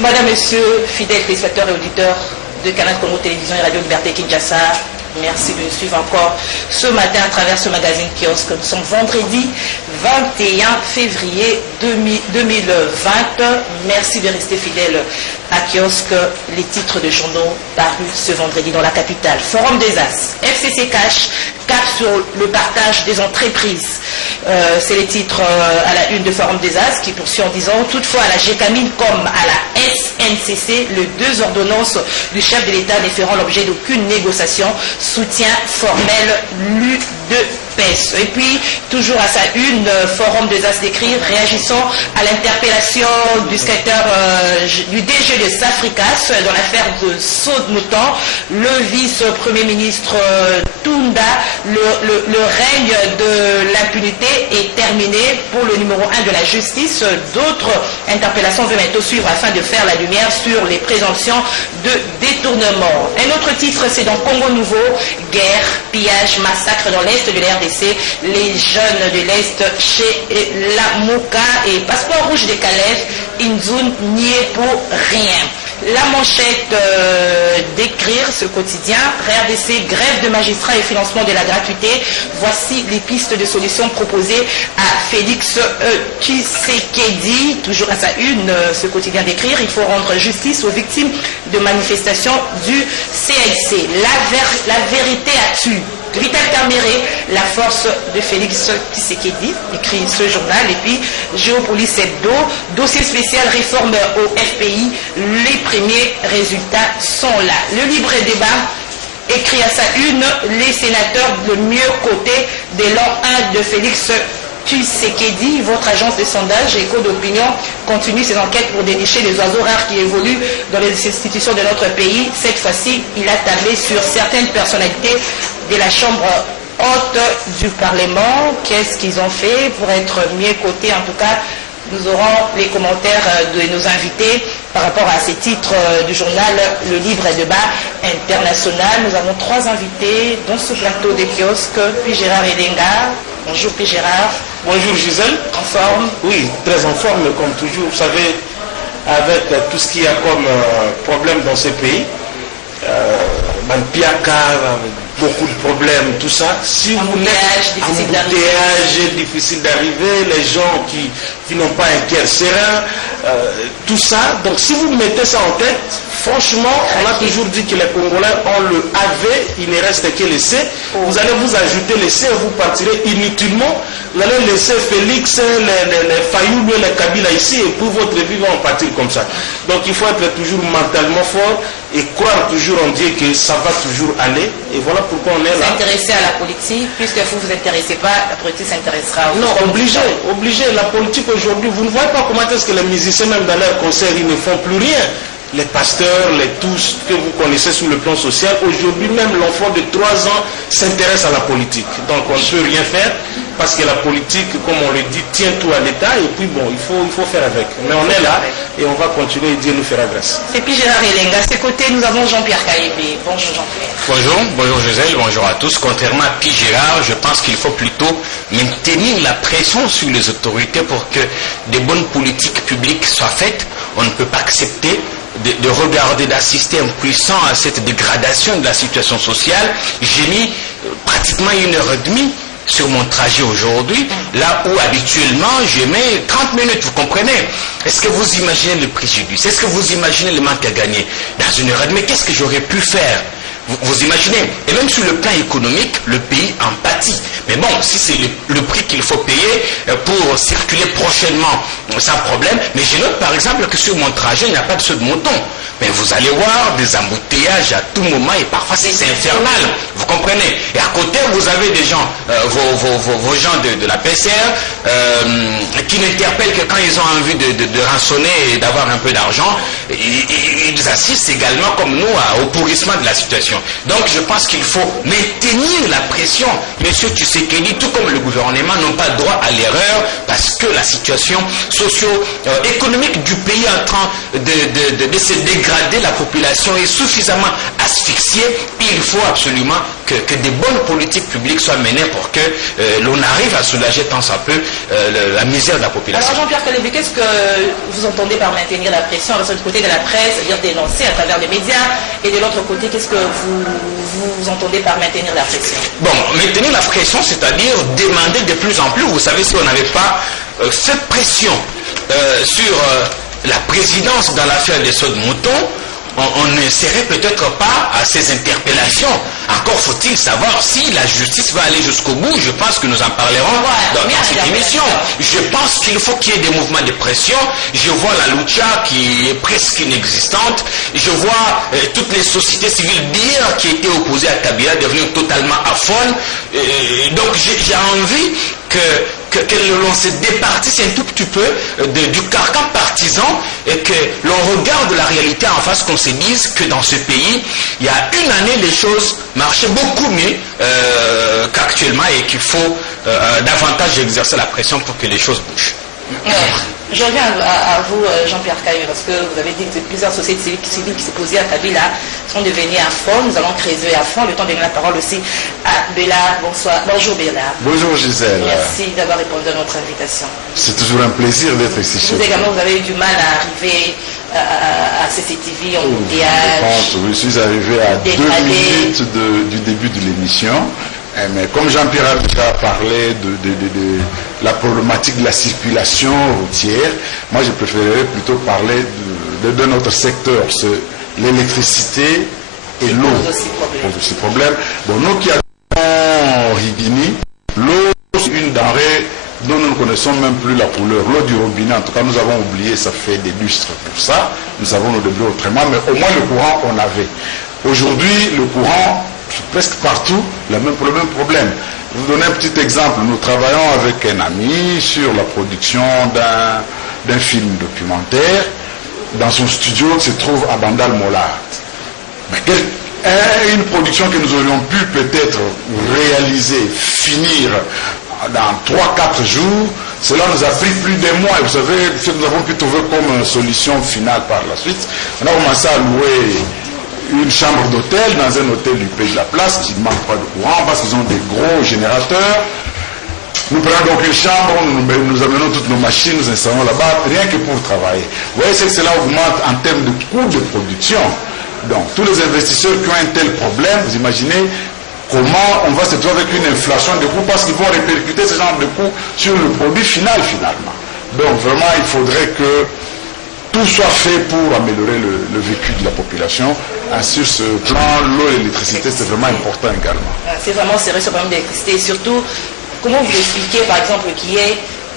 Madame, Monsieur, fidèles téléspectateurs et auditeurs de Canal Congo Télévision et Radio Liberté Kinshasa, merci de nous suivre encore ce matin à travers ce magazine Kiosque. Nous sommes vendredi 21 février 2020. Merci de rester fidèles à Kiosque. Les titres de journaux parus ce vendredi dans la capitale. Forum des As, FCC Cash, cap sur le partage des entreprises. C'est les titres à la une de Forum des As qui poursuit en disant toutefois à la GECAMIN comme à la SNCC, les deux ordonnances du chef de l'État ne feront l'objet d'aucune négociation, soutien formel l'UDPS. Et puis toujours à sa une, Forum des As d'écrire, réagissant à l'interpellation du skateur du DG de Safricas dans l'affaire de Saut-Mouton, le vice-premier ministre Tunda, le règne de l'impunité est terminé pour le numéro 1 de la justice. D'autres interpellations vont bientôt suivre afin de faire la lumière sur les présomptions de détournement. Un autre titre, c'est dans Congo Nouveau, guerre, pillage, massacre dans l'Est de la RDC. Les jeunes de l'Est chez la Mouka et Passeport Rouge de Calais, Inzoun n'y est pour rien. La manchette d'écrire ce quotidien, RDC, grève de magistrats et financement de la gratuité. Voici les pistes de solutions proposées à Félix Tshisekedi. Toujours à sa une, ce quotidien d'écrire, il faut rendre justice aux victimes de manifestations du CLC. La vérité a tué. Vital Kamere, la force de Félix Tshisekedi, écrit ce journal. Et puis Géopolice Hebdo, dossier spécial réforme au FPI, les premiers résultats sont là. Le libre débat écrit à sa une, les sénateurs de mieux côté de l'an 1 de Félix Tshisekedi. Votre agence de sondage Écho d'opinion continue ses enquêtes pour dénicher les oiseaux rares qui évoluent dans les institutions de notre pays. Cette fois-ci, il a tablé sur certaines personnalités de la Chambre haute du Parlement. Qu'est-ce qu'ils ont fait pour être mieux cotés? En tout cas, nous aurons les commentaires de nos invités par rapport à ces titres du journal Le Libre Débat International. Nous avons trois invités dans ce plateau de kiosque. Puis Gérard Edenga. Bonjour Puis Gérard. Bonjour Gisèle. En forme? Oui, très en forme comme toujours. Vous savez, avec tout ce qu'il y a comme problème dans ce pays, beaucoup de problèmes, tout ça. Si vous êtes embouteillage, difficile d'arriver, les gens qui n'ont pas un cœur serein, tout ça. Donc si vous mettez ça en tête, franchement, on a toujours dit que les Congolais ont le AV, il ne reste que le C. Vous allez vous ajouter le C et vous partirez inutilement. Vous allez laisser Félix, les Fayoulou et les Kabila ici et puis votre vie va en partir comme ça. Donc il faut être toujours mentalement fort et croire toujours en Dieu que ça va toujours aller. Et voilà pourquoi on est là. S'intéresser à la politique, puisque vous ne vous intéressez pas, la politique s'intéressera aussi. Non, obligé. La politique aujourd'hui, vous ne voyez pas comment est-ce que les musiciens, même dans leurs concerts, ils ne font plus rien. Les pasteurs, les tous que vous connaissez sur le plan social, aujourd'hui même l'enfant de 3 ans s'intéresse à la politique. Donc on ne peut rien faire parce que la politique, comme on le dit, tient tout à l'État et puis bon, il faut faire avec. Mais on est là et on va continuer et Dieu nous fera grâce. C'est puis Gérard Elenga. À ses côtés, nous avons Jean-Pierre Kaïbé. Bonjour Jean-Pierre. Bonjour Gisèle, bonjour à tous. Contrairement à Puis Gérard, je pense qu'il faut plutôt maintenir la pression sur les autorités pour que des bonnes politiques publiques soient faites. On ne peut pas accepter de regarder, d'assister impuissant à cette dégradation de la situation sociale. J'ai mis pratiquement 1h30 sur mon trajet aujourd'hui, là où habituellement je mets 30 minutes, vous comprenez? Est-ce que vous imaginez le préjudice? Est-ce que vous imaginez le manque à gagner? Dans 1h30, mais qu'est-ce que j'aurais pu faire? Vous imaginez? Et même sur le plan économique, le pays en pâtit. Mais bon, si c'est le prix qu'il faut payer pour circuler prochainement, sans problème. Mais je note par exemple que sur mon trajet, il n'y a pas de saut de mouton. Mais vous allez voir des embouteillages à tout moment et parfois c'est infernal. Vous comprenez? Et à côté, vous avez des gens, vos gens de la PCR, qui n'interpellent que quand ils ont envie de rançonner et d'avoir un peu d'argent. Ils assistent également comme nous au pourrissement de la situation. Donc je pense qu'il faut maintenir la pression. Monsieur Tshisekedi, tout comme le gouvernement, n'ont pas droit à l'erreur parce que la situation socio-économique du pays est en train de se dégrader. La population est suffisamment asphyxiée. Il faut absolument que des bonnes politiques publiques soient menées pour que l'on arrive à soulager tant soit peu la misère de la population. Alors Jean-Pierre Kalébi, qu'est-ce que vous entendez par maintenir la pression de l'autre côté de la presse, c'est-à-dire dénoncer à travers les médias, et de l'autre côté, qu'est-ce que vous entendez par maintenir la pression? Bon, maintenir la pression, c'est-à-dire demander de plus en plus. Vous savez, si on n'avait pas cette pression sur la présidence dans l'affaire des sauts de moutons, on ne serait peut-être pas à ces interpellations. Encore faut-il savoir si la justice va aller jusqu'au bout. Je pense que nous en parlerons dans cette émission. Je pense qu'il faut qu'il y ait des mouvements de pression. Je vois la lucha qui est presque inexistante. Je vois toutes les sociétés civiles d'hier qui étaient opposées à Kabila devenir totalement aphones. Donc j'ai envie que l'on se départisse un tout petit peu du carcan partisan et que l'on regarde la réalité en face, qu'on se dise que dans ce pays, il y a une année, les choses marchaient beaucoup mieux qu'actuellement et qu'il faut davantage exercer la pression pour que les choses bougent. Je reviens à vous, Jean-Pierre Kalébi, parce que vous avez dit que plusieurs sociétés civiles qui s'opposaient à Kabila sont devenues à fond. Nous allons creuser à fond. Le temps de donner la parole aussi à Bella. Bonsoir. Bonjour Bella. Bonjour Gisèle. Merci d'avoir répondu à notre invitation. C'est toujours un plaisir d'être ici. Vous également, vous avez eu du mal à arriver à CCTV en bouteillage. Je suis arrivé à 2 minutes du début de l'émission. Mais comme Jean-Pierre a déjà parlé de la problématique de la circulation routière, moi je préférerais plutôt parler de notre secteur, l'électricité et l'eau. Pose aussi problème. Bon, nous qui avons Rigini, l'eau c'est une denrée dont nous ne connaissons même plus la couleur. L'eau du robinet, en tout cas nous avons oublié, ça fait des lustres pour ça. Nous avons nos débrouiller autrement, mais au moins le courant on avait. Aujourd'hui, le courant, presque partout, le même problème. Je vais vous donner un petit exemple. Nous travaillons avec un ami sur la production d'un film documentaire dans son studio qui se trouve à Bandal Molard. Une production que nous aurions pu peut-être réaliser, finir dans 3-4 jours, cela nous a pris plus d'un mois. Et vous savez, ce que nous avons pu trouver comme solution finale par la suite, on a commencé à louer une chambre d'hôtel dans un hôtel du Pays de la Place qui ne manque pas de courant parce qu'ils ont des gros générateurs. Nous prenons donc une chambre, nous amenons toutes nos machines, nous installons là-bas, rien que pour travailler. Vous voyez, c'est que cela augmente en termes de coûts de production. Donc, tous les investisseurs qui ont un tel problème, vous imaginez comment on va se trouver avec une inflation de coûts parce qu'ils vont répercuter ce genre de coûts sur le produit final, finalement. Donc, vraiment, il faudrait que tout soit fait pour améliorer le vécu de la population. Sur ce plan, l'eau et l'électricité, c'est vraiment important également. C'est vraiment sérieux ce problème d'électricité. Et surtout, comment vous expliquez, par exemple,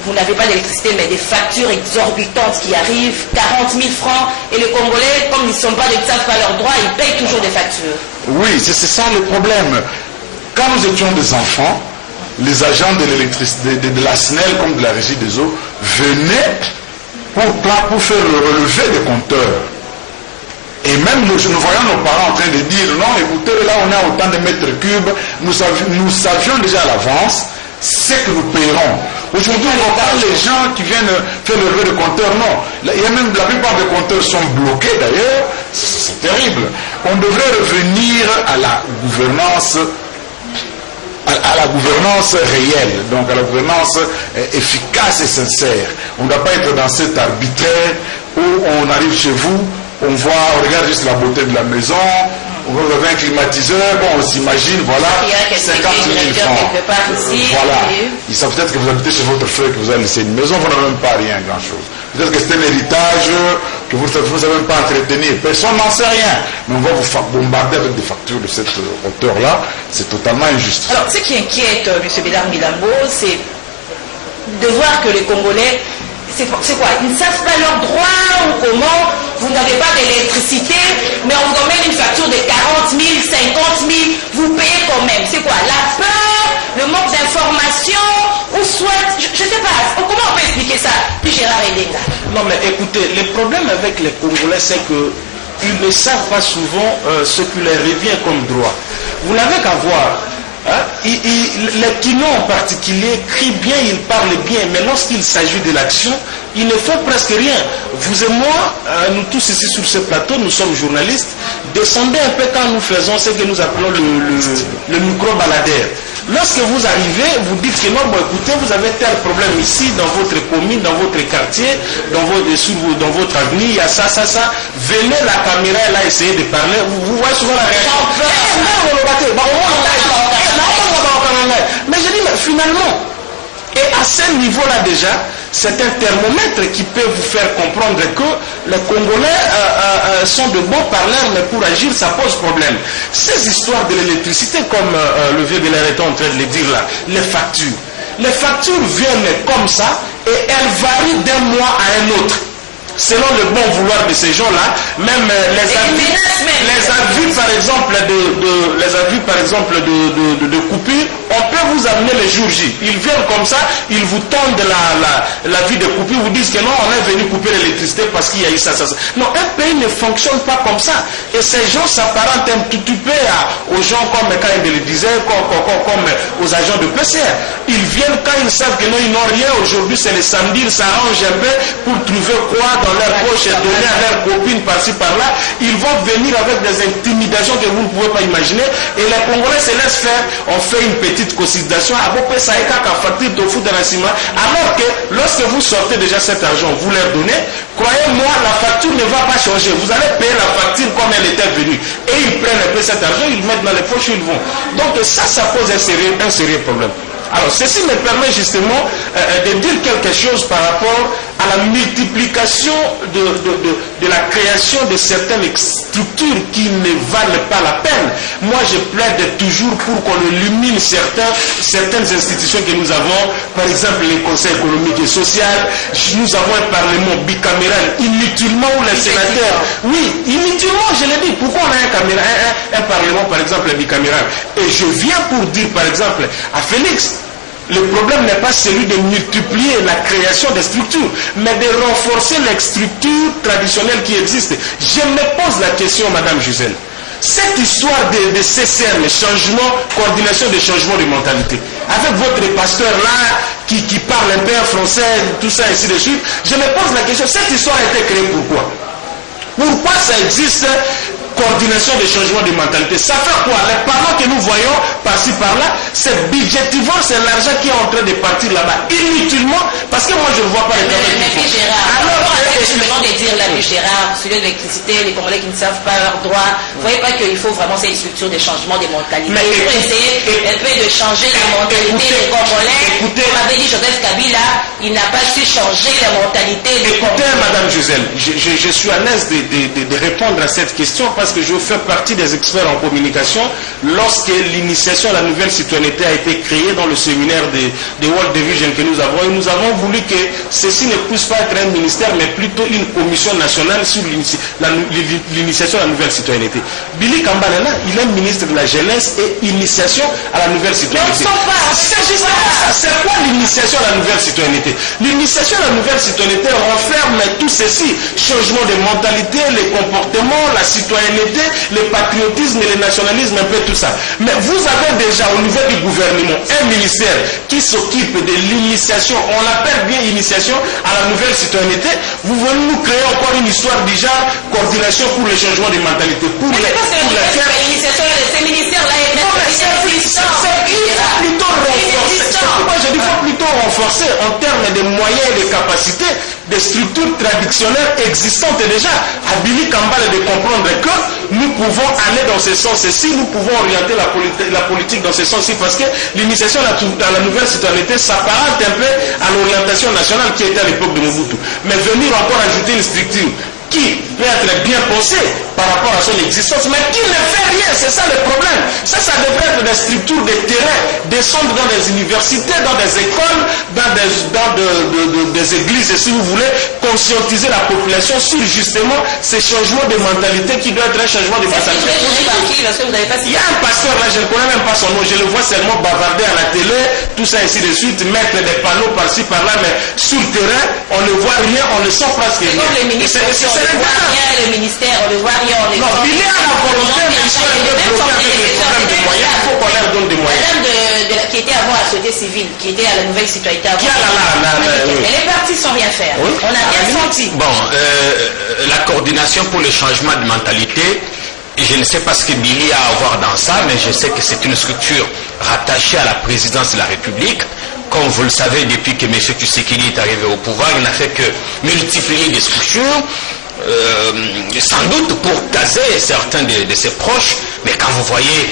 vous n'avez pas d'électricité, mais des factures exorbitantes qui arrivent, 40 000 francs, et les Congolais, comme ils ne sont pas, ils ne savent pas leurs droits, ils payent toujours des factures. Oui, c'est ça le problème. Quand nous étions des enfants, les agents de l'électricité, de la SNEL comme de la Régie des eaux, venaient pour faire le relevé des compteurs. Et même nous voyons nos parents en train de dire non, écoutez, là on a autant de mètres cubes, nous savions déjà à l'avance ce que nous paierons. Aujourd'hui, on regarde les gens qui viennent faire le relevé de compteurs, non. Il y a même la plupart des compteurs sont bloqués d'ailleurs, c'est terrible. On devrait revenir à la gouvernance réelle, donc à la gouvernance efficace et sincère. On ne doit pas être dans cet arbitraire où on arrive chez vous, on regarde juste la beauté de la maison, vous avez un climatiseur, bon, on s'imagine, voilà, 50 000 francs. Voilà. Ils savent peut-être que vous habitez chez votre frère, que vous avez laissé une maison, vous n'avez même pas rien, grand-chose. Peut-être que c'est un héritage que vous ne savez même pas entretenir. Personne n'en sait rien. Mais on va vous bombarder avec des factures de cette hauteur-là. C'est totalement injuste. Alors, ce qui inquiète M. Bédard Milambo, c'est de voir que les Congolais, c'est quoi? Ils ne savent pas leurs droits ou comment? Vous n'avez pas d'électricité, mais on vous emmène une facture de 40 000, 50 000, vous payez quand même. C'est quoi? La peur, le manque d'information, ou soit, je ne sais pas, comment on peut expliquer ça? Puis Gérard Edenga. Non mais écoutez, le problème avec les Congolais, c'est qu'ils ne savent pas souvent ce qui leur revient comme droit. Vous n'avez qu'à voir Les Kino en particulier crient bien, ils parlent bien, mais lorsqu'il s'agit de l'action, ils ne font presque rien. Vous et moi, nous tous ici sur ce plateau, nous sommes journalistes, descendez un peu quand nous faisons ce que nous appelons le micro-baladeur. Lorsque vous arrivez, vous dites que non, bon, écoutez, vous avez tel problème ici, dans votre commune, dans votre quartier, dans votre avenue, il y a ça. Venez, la caméra est là, essayez de parler. Vous voyez souvent la réaction. Mais je dis, mais finalement, et à ce niveau-là déjà, c'est un thermomètre qui peut vous faire comprendre que les Congolais sont de bons parleurs, mais pour agir, ça pose problème. Ces histoires de l'électricité, comme le vieux Belair était en train de le dire là, les factures viennent comme ça et elles varient d'un mois à un autre. Selon le bon vouloir de ces gens-là, même les avis par exemple de coupure, on peut vous amener les jours J. Ils viennent comme ça, ils vous tendent l'avis de coupure, vous disent que non, on est venu couper l'électricité parce qu'il y a eu ça. Non, un pays ne fonctionne pas comme ça. Et ces gens s'apparentent un tout petit peu aux gens comme quand ils le disaient, comme aux agents de PCR. Ils viennent quand ils savent que non, ils n'ont rien. Aujourd'hui, c'est le samedi, ils s'arrangent un peu pour trouver quoi dans leur poche et donner à leurs copines par-ci par-là. Ils vont venir avec des intimidations que vous ne pouvez pas imaginer. Et les Congolais se laissent faire. On fait une petite considération. Alors que lorsque vous sortez déjà cet argent, vous leur donnez, croyez-moi, la facture ne va pas changer. Vous allez payer la facture comme elle était venue. Et ils prennent un peu cet argent, ils le mettent dans les poches, ils vont. Donc ça pose un sérieux problème. Alors, ceci me permet justement de dire quelque chose par rapport à la multiplication de la création de certaines structures qui ne valent pas la peine. Moi, je plaide toujours pour qu'on élimine certaines institutions que nous avons, par exemple les conseils économiques et sociaux. Nous avons un parlement bicaméral inutilement où les sénateurs... Oui, inutilement, je l'ai dit. Pourquoi on a un parlement, par exemple, bicaméral? Et je viens pour dire, par exemple, à Félix, le problème n'est pas celui de multiplier la création des structures, mais de renforcer les structures traditionnelles qui existent. Je me pose la question, Madame Gisèle. Cette histoire de CCM, coordination des changements de mentalité, avec votre pasteur là, qui parle un peu français, tout ça, ainsi de suite, je me pose la question, cette histoire a été créée pourquoi? Pourquoi ça existe? Coordination des changements de mentalité. Ça fait quoi? Les parents que nous voyons par-ci par-là, c'est budgétivement, c'est l'argent qui est en train de partir là-bas inutilement, parce que moi je ne vois pas les Gérard, alors je me demande de dire la Gérard, celui de l'électricité, les Congolais qui ne savent pas leurs droits, vous ne voyez pas qu'il faut vraiment cette structure de changement de mentalité. Il faut essayer un peu de changer la mentalité des Congolais. On avait dit Joseph Kabila, il n'a pas su changer la mentalité des Congolais. Écoutez, Madame Gisèle, je suis à l'aise de répondre à cette question parce que je fais partie des experts en communication. Lorsque l'initiation à la nouvelle citoyenneté a été créée dans le séminaire de World Division que nous avons voulu que ceci ne puisse pas être un ministère, mais plutôt une commission nationale sur l'initiation à la nouvelle citoyenneté. Billy Kambalena, il est ministre de la jeunesse et initiation à la nouvelle citoyenneté. C'est quoi l'initiation à la nouvelle citoyenneté? L'initiation à la nouvelle citoyenneté renferme tout ceci: changement de mentalité, les comportements, la citoyenneté, le patriotisme et le nationalisme, un peu tout ça. Mais vous avez déjà au niveau du gouvernement un ministère qui s'occupe de l'initiation, on l'appelle bien initiation à la nouvelle citoyenneté. Vous voulez nous créer encore une histoire déjà, coordination pour le changement de mentalité. L'initiation de ces ministères-là est il faut plutôt renforcer en termes de moyens et de capacités des structures traditionnelles existantes déjà. À Billy Kambale de comprendre que nous pouvons aller dans ce sens-ci, nous pouvons orienter la politique dans ce sens-ci, parce que l'initiation à la nouvelle citoyenneté s'apparente un peu à l'orientation nationale qui était à l'époque de Mobutu. Mais venir encore ajouter une structure qui peut être bien pensée par rapport à son existence, mais qui ne fait rien, c'est ça le problème. Ça devrait être des structures de terrain, descendre dans des universités, dans des écoles, dans des églises, si vous voulez, conscientiser la population sur justement ces changements de mentalité qui doit être un changement de mentalité. Il y a un pasteur là, je ne connais même pas son nom, je le vois seulement bavarder à la télé, tout ça ainsi de suite, mettre des panneaux par-ci par-là, mais sur le terrain, on ne voit rien, on ne sent presque rien. C'est comme le ministère, on le voit rien, le ministère, on le voit Non, il est à la volonté, mais ils sont un peu bloqués avec les problèmes de moyens. Il faut qu'on leur donne des moyens. Madame qui était avant à la société civile, qui était à la nouvelle citoyenneté avant. Elle est partie sans rien faire. Oui. On a bien senti. Bon, la coordination pour le changement de mentalité, je ne sais pas ce que Billy a à voir dans ça, mais je sais que c'est une structure rattachée à la présidence de la République. Comme vous le savez, depuis que M. Tshisekedi est arrivé au pouvoir, il n'a fait que multiplier des structures, sans doute pour caser certains de ses proches, mais quand vous voyez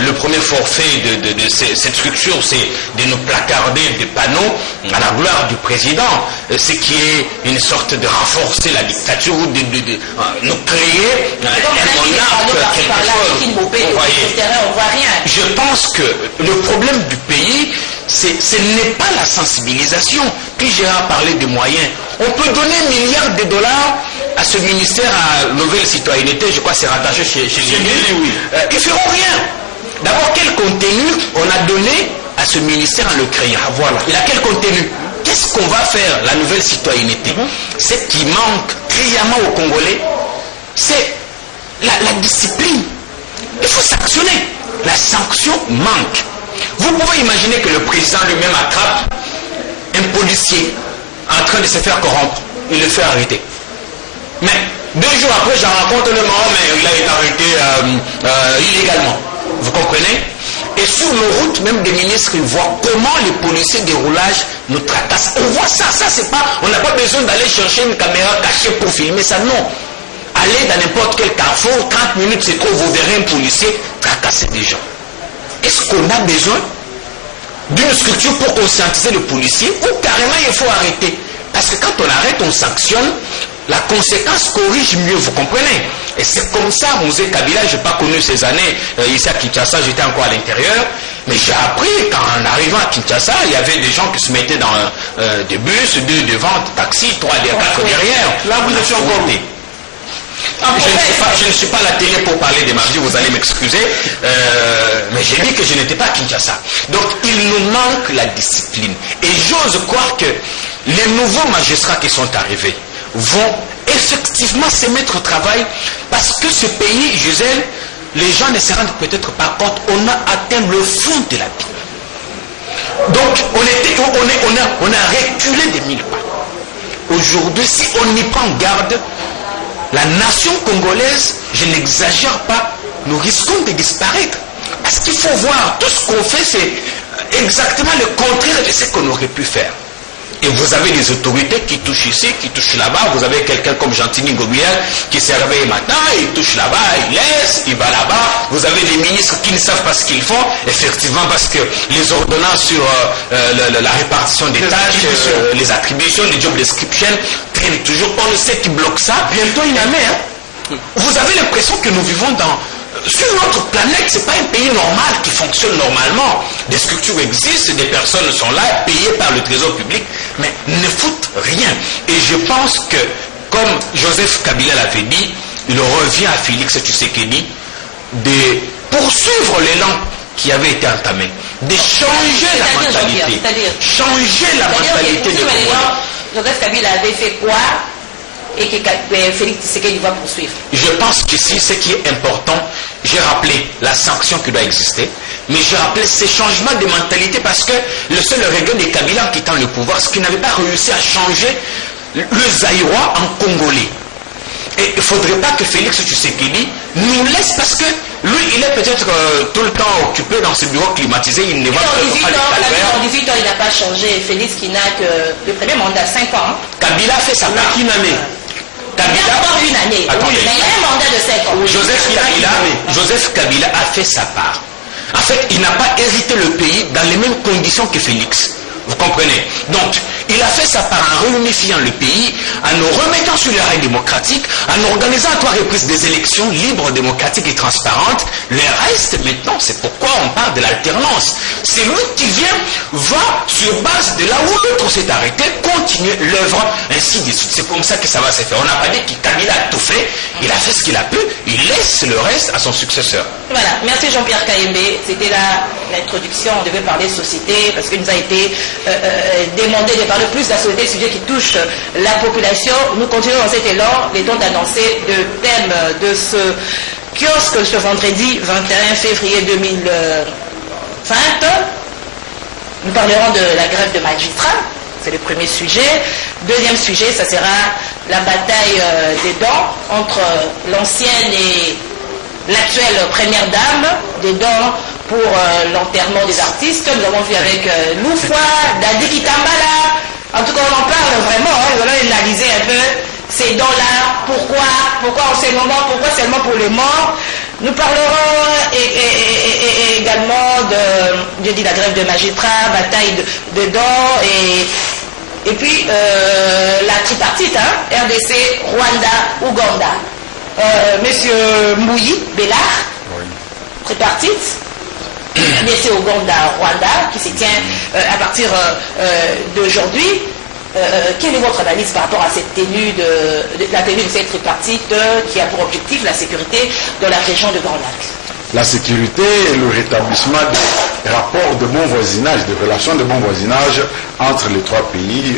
le premier forfait de cette structure, c'est de nous placarder des panneaux à la gloire du président, ce qui est une sorte de renforcer la dictature ou de nous créer un monarque, quelque chose. Vous voyez, on voit rien. je pense que le problème du pays, ce n'est pas la sensibilisation. Puis Gérard parlait de moyens. On peut donner milliards de dollars à ce ministère à Nouvelle Citoyenneté, je crois que c'est rattaché chez lui. Oui. Ils ne feront rien. D'abord, quel contenu on a donné à ce ministère en le créant? Voilà. Il a quel contenu? Qu'est-ce qu'on va faire, la Nouvelle Citoyenneté? Ce qui manque criamment aux Congolais, c'est la discipline. Il faut sanctionner. La sanction manque. Vous pouvez imaginer que le président lui-même attrape un policier en train de se faire corrompre. Il le fait arrêter. Mais 2 jours après, j'en rencontre le mort, mais il a été arrêté illégalement. Vous comprenez? Et sur nos routes, même des ministres, ils voient comment les policiers de roulage nous tracassent. On voit ça, c'est pas. On n'a pas besoin d'aller chercher une caméra cachée pour filmer ça, non. Allez dans n'importe quel carrefour, 30 minutes c'est trop, vous verrez un policier tracasser des gens. Est-ce qu'on a besoin d'une structure pour conscientiser le policier ou carrément il faut arrêter? Parce que quand on arrête, on sanctionne, la conséquence corrige mieux, vous comprenez? Et c'est comme ça, Mouzé Kabila, je n'ai pas connu ces années, ici à Kinshasa, j'étais encore à l'intérieur, mais j'ai appris qu'en arrivant à Kinshasa, il y avait des gens qui se mettaient dans des bus, 2 devant, taxi, 3 derrière, 4 derrière. Là, vous êtes encore né. Je ne suis pas à la télé pour parler des mardis, vous allez m'excuser, mais j'ai dit que je n'étais pas à Kinshasa. Donc il nous manque la discipline. Et j'ose croire que les nouveaux magistrats qui sont arrivés vont effectivement se mettre au travail, parce que ce pays, Gisèle, les gens ne se rendent peut-être pas compte, on a atteint le fond de la vie. Donc on a reculé de 1000 pas. Aujourd'hui, si on n'y prend garde, la nation congolaise, je n'exagère pas, nous risquons de disparaître. Parce qu'il faut voir, tout ce qu'on fait, c'est exactement le contraire de ce qu'on aurait pu faire. Et vous avez des autorités qui touchent ici, qui touchent là-bas. Vous avez quelqu'un comme Gentini Gobiel qui s'est réveillé matin, il touche là-bas, il laisse, il va là-bas. Vous avez des ministres qui ne savent pas ce qu'ils font, effectivement, parce que les ordonnances sur la répartition des tâches, les attributions, les job descriptions, traînent toujours. On ne sait qui bloque ça. Bientôt il y en a. Vous avez l'impression que nous vivons sur notre planète, ce n'est pas un pays normal qui fonctionne normalement. Des structures existent, des personnes sont là, payées par le trésor public, mais ne foutent rien. Et je pense que, comme Joseph Kabila l'avait dit, il revient à Félix Tshisekedi de poursuivre l'élan qui avait été entamé, de changer la mentalité. Changer la mentalité de Congolais. Joseph Kabila avait fait quoi et que Félix Tshisekedi va poursuivre? Je pense qu'ici, ce qui est important, j'ai rappelé la sanction qui doit exister, mais j'ai rappelé ces changements de mentalité parce que le seul regret de Kabila en quittant le pouvoir, c'est qu'il n'avait pas réussi à changer le Zaïrois en Congolais. Et il ne faudrait pas que Félix Tshisekedi nous laisse, parce que lui, il est peut-être tout le temps occupé dans ce bureau climatisé, il ne voit pas les calvaires. En 18 ans, il n'a pas changé. Félix qui n'a que le premier mandat, 5 ans. Kabila a fait sa part. Une année. Il a encore une année. Attendez. Mais il a un mandat de 5 ans. Joseph Kabila a fait sa part. En fait, il n'a pas hérité le pays dans les mêmes conditions que Félix. Vous comprenez? Donc, il a fait sa part en réunifiant le pays, en nous remettant sur les rails démocratiques, en organisant à 3 reprises des élections libres, démocratiques et transparentes. Le reste, maintenant, c'est pourquoi on parle de l'alternance. C'est lui qui vient, va sur base de là où l'autre s'est arrêté, continuer l'œuvre, ainsi de suite. C'est comme ça que ça va se faire. On n'a pas dit que Kabila a tout fait, il a fait ce qu'il a pu, il laisse le reste à son successeur. Voilà, merci Jean-Pierre Kayembe. C'était l'introduction, on devait parler de société, parce qu'il nous a été demandé de parler parle plus de la société, sujet qui touche la population. Nous continuons dans cet élan, les temps d'annoncer le thème de ce kiosque ce vendredi 21 février 2020. Nous parlerons de la grève de magistrats, c'est le premier sujet. Deuxième sujet, ça sera la bataille des dents entre l'ancienne et l'actuelle première dame des dents pour l'enterrement des artistes. Nous avons vu avec Loufoua, Dadi Kitambala. En tout cas, on en parle vraiment. Nous allons analyser un peu ces dents-là. Pourquoi en ce moment? Pourquoi seulement pour les morts? Nous parlerons également de, je dis, la grève de magistrats, bataille de dents et puis la tripartite, RDC, Rwanda, Ouganda. Monsieur Mouyi Bellard, tripartite, RDC, Ouganda, Rwanda, qui se tient à partir d'aujourd'hui. Quelle est votre analyse par rapport à cette tenue la tenue de cette tripartite qui a pour objectif la sécurité dans la région de Grand Lac? La sécurité et le rétablissement des rapports de bon voisinage, des relations de bon voisinage entre les trois pays,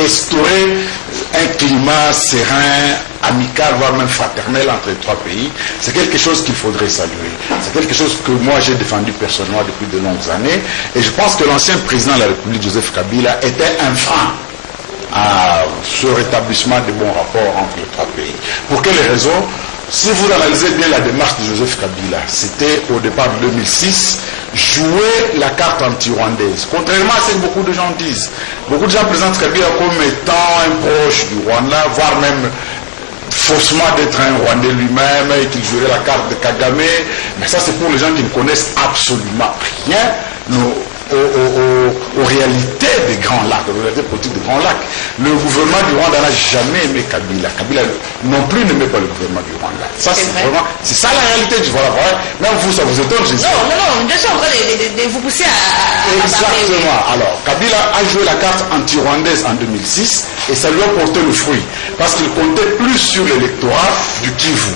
restaurer un climat serein, amical, voire même fraternel entre les trois pays, c'est quelque chose qu'il faudrait saluer. C'est quelque chose que moi j'ai défendu personnellement depuis de longues années, et je pense que l'ancien président de la République, Joseph Kabila, était un frein à ce rétablissement des bons rapports entre les trois pays. Pour quelles raisons? Si vous analysez bien la démarche de Joseph Kabila, c'était au départ de 2006, jouer la carte anti-rwandaise. Contrairement à ce que beaucoup de gens disent. Beaucoup de gens présentent Kabila comme étant un proche du Rwanda, voire même faussement d'être un Rwandais lui-même et qu'il jouerait la carte de Kagame. Mais ça, c'est pour les gens qui ne connaissent absolument rien aux réalités des Grands Lacs, aux réalités politiques des Grands Lacs. Le gouvernement du Rwanda n'a jamais aimé Kabila. Kabila non plus n'aimait pas le gouvernement du Rwanda. Ça, c'est ça la réalité du Rwanda. Même vous, ça vous étonne, je sais. Non, je suis en train de vous pousser à exactement. Alors, Kabila a joué la carte anti-rwandaise en 2006 et ça lui a porté le fruit. Parce qu'il comptait plus sur l'électorat du Kivu.